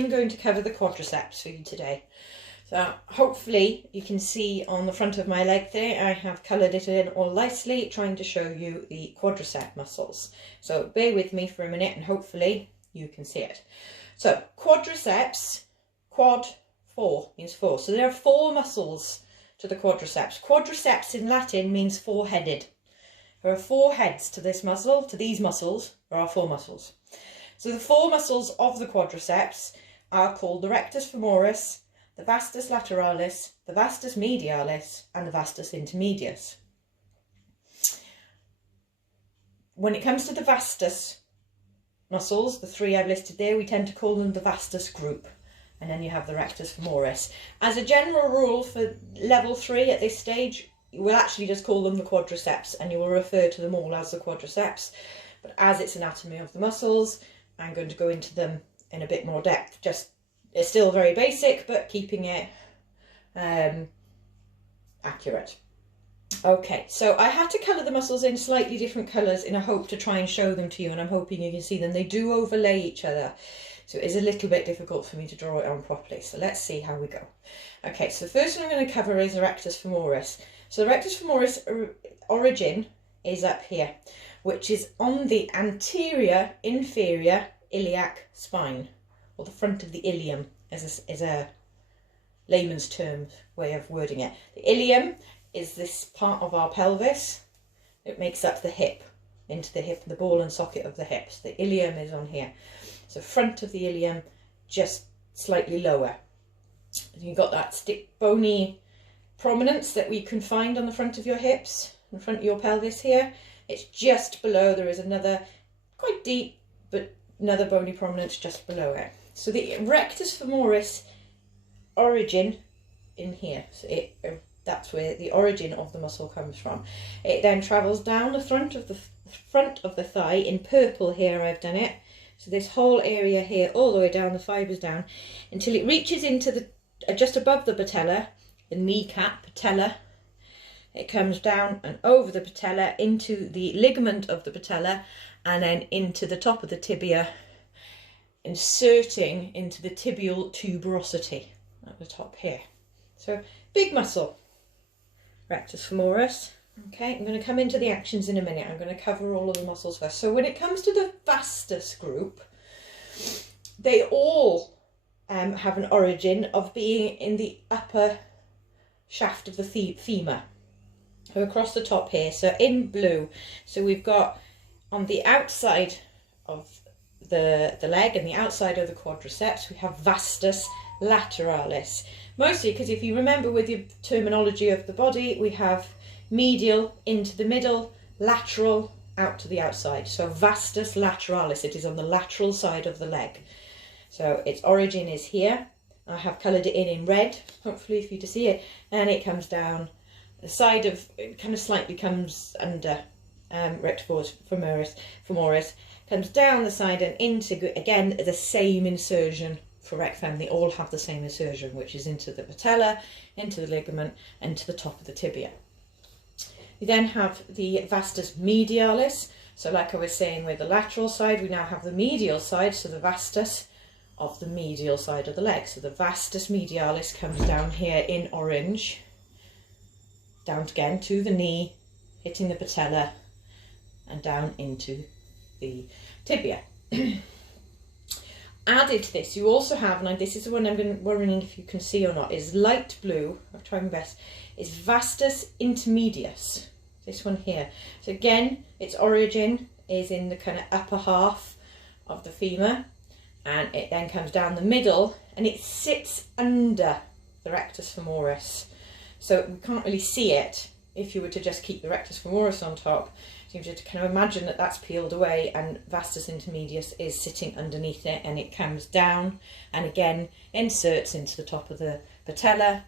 I'm going to cover the quadriceps for you today. So hopefully you can see on the front of my leg there, I have coloured it in all nicely, trying to show you the quadricep muscles. So bear with me for a minute and hopefully you can see it. So quadriceps, quad, 4 means 4. So there are 4 muscles to the quadriceps. Quadriceps in Latin means 4-headed. There are 4 heads to this muscle, to these muscles, there are 4 muscles. So the 4 muscles of the quadriceps are called the rectus femoris, the vastus lateralis, the vastus medialis, and the vastus intermedius. When it comes to the vastus muscles, the 3 I've listed there, we tend to call them the vastus group. And then you have the rectus femoris. As a general rule for level 3 at this stage, you will actually just call them the quadriceps and you will refer to them all as the quadriceps. But as it's anatomy of the muscles, I'm going to go into them in a bit more depth. It's still very basic, but keeping it accurate. Okay, so I had to colour the muscles in slightly different colours in a hope to try and show them to you, and I'm hoping you can see them. They do overlay each other, so it is a little bit difficult for me to draw it on properly. So let's see how we go. Okay, so the first one I'm going to cover is the rectus femoris. So the rectus femoris origin is up here, which is on the anterior inferior iliac spine, or the front of the ilium, is a layman's term way of wording it. The ilium is this part of our pelvis. It makes up the hip, into the hip, the ball and socket of the hips. The ilium is on here. So front of the ilium, just slightly lower. You've got that stick bony prominence that we can find on the front of your hips, in front of your pelvis here. It's just below. There is another, quite deep, but another bony prominence just below it. So the rectus femoris origin in here. So that's where the origin of the muscle comes from. It then travels down the front of the thigh. In purple here I've done it. So this whole area here, all the way down, the fibres down, until it reaches into the just above the patella, the kneecap patella. It comes down and over the patella into the ligament of the patella, and then into the top of the tibia, inserting into the tibial tuberosity at the top here. So big muscle, rectus femoris. Okay, I'm going to come into the actions in a minute. I'm going to cover all of the muscles first. So when it comes to the vastus group, they all have an origin of being in the upper shaft of the femur. So across the top here, so in blue. So we've got on the outside of the leg and the outside of the quadriceps, we have vastus lateralis. Mostly because if you remember with your terminology of the body, we have medial into the middle, lateral out to the outside. So vastus lateralis, it is on the lateral side of the leg. So its origin is here. I have coloured it in red, hopefully for you to see it, and it comes down the side of, it kind of slightly comes under rectus femoris, comes down the side and into, again, the same insertion for rec fem. They all have the same insertion, which is into the patella, into the ligament, and to the top of the tibia. You then have the vastus medialis. So like I was saying with the lateral side, we now have the medial side, so the vastus of the medial side of the leg. So the vastus medialis comes down here in orange, down again to the knee, hitting the patella, and down into the tibia. Added to this, you also have, and this is the one I'm wondering if you can see or not, is light blue, I've tried my best, is vastus intermedius, this one here. So again, its origin is in the kind of upper half of the femur, and it then comes down the middle, and it sits under the rectus femoris. So we can't really see it if you were to just keep the rectus femoris on top. So you have to kind of imagine that that's peeled away and vastus intermedius is sitting underneath it, and it comes down and again inserts into the top of the patella,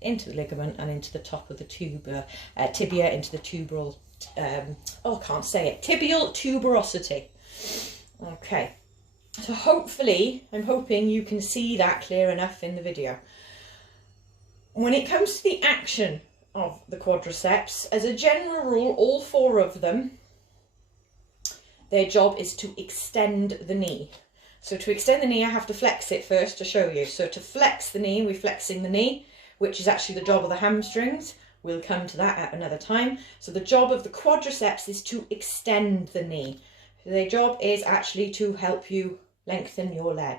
into the ligament, and into the top of the tibia, into the tuberal, tibial tuberosity. Okay, so hopefully, I'm hoping you can see that clear enough in the video. When it comes to the action of the quadriceps, as a general rule, all 4 of them, their job is to extend the knee. So to extend the knee, I have to flex it first to show you. So to flex the knee, we're flexing the knee, which is actually the job of the hamstrings. We'll come to that at another time. So the job of the quadriceps is to extend the knee. So their job is actually to help you lengthen your leg.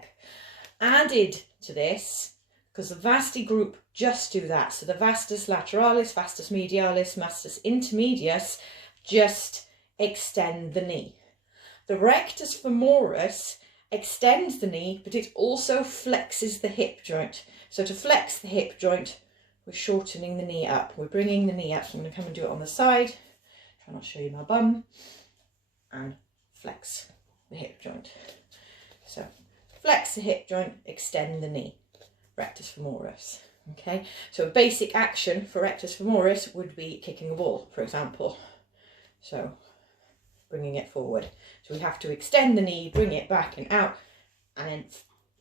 Added to this, because the vasti group just do that. So the vastus lateralis, vastus medialis, vastus intermedius just extend the knee. The rectus femoris extends the knee, but it also flexes the hip joint. So to flex the hip joint, we're shortening the knee up. We're bringing the knee up. So I'm going to come and do it on the side. Try not to show you my bum. And flex the hip joint. So flex the hip joint, extend the knee. Rectus femoris. Okay, so a basic action for rectus femoris would be kicking a ball, for example. So bringing it forward. So we have to extend the knee, bring it back and out, and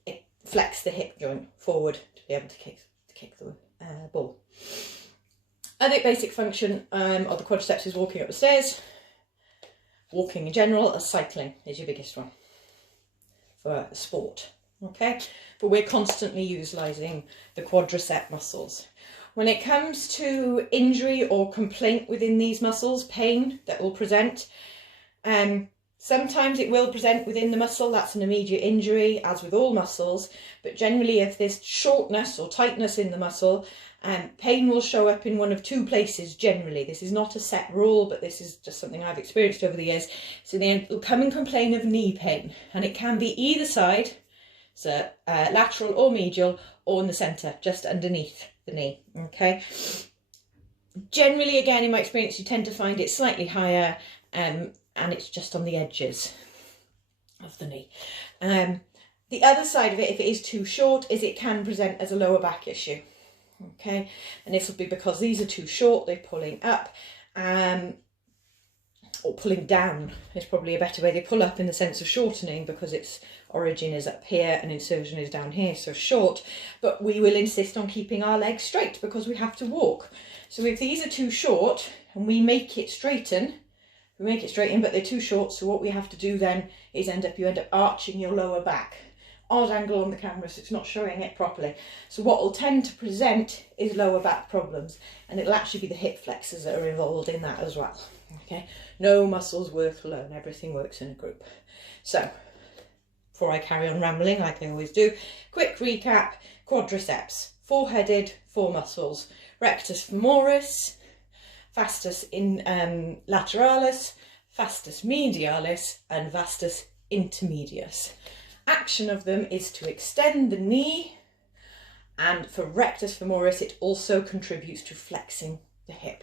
then flex the hip joint forward to be able to kick the ball. Other basic function of the quadriceps is walking up the stairs. Walking in general, or cycling is your biggest one for sport. Okay, but we're constantly utilising the quadricep muscles. When it comes to injury or complaint within these muscles, pain that will present, sometimes it will present within the muscle, that's an immediate injury, as with all muscles, but generally if there's shortness or tightness in the muscle, pain will show up in one of two places generally. This is not a set rule, but this is just something I've experienced over the years. So they'll come and complain of knee pain, and it can be either side, so lateral or medial, or in the centre, just underneath the knee, okay? Generally, again, in my experience, you tend to find it slightly higher, and it's just on the edges of the knee. The other side of it, if it is too short, is it can present as a lower back issue, okay? And this will be because these are too short, they're pulling up, or pulling down is probably a better way. They pull up in the sense of shortening because its origin is up here and insertion is down here, so short, but we will insist on keeping our legs straight because we have to walk. So if these are too short and we make it straighten, but they're too short, so what we have to do then is you end up arching your lower back. Odd angle on the camera, so it's not showing it properly. So what will tend to present is lower back problems, and it'll actually be the hip flexors that are involved in that as well. Okay, no muscles work alone, everything works in a group. So before I carry on rambling like I always do, quick recap: quadriceps, four-headed, four muscles: rectus femoris, vastus lateralis, vastus medialis, and vastus intermedius. Action of them is to extend the knee, and for rectus femoris it also contributes to flexing the hip.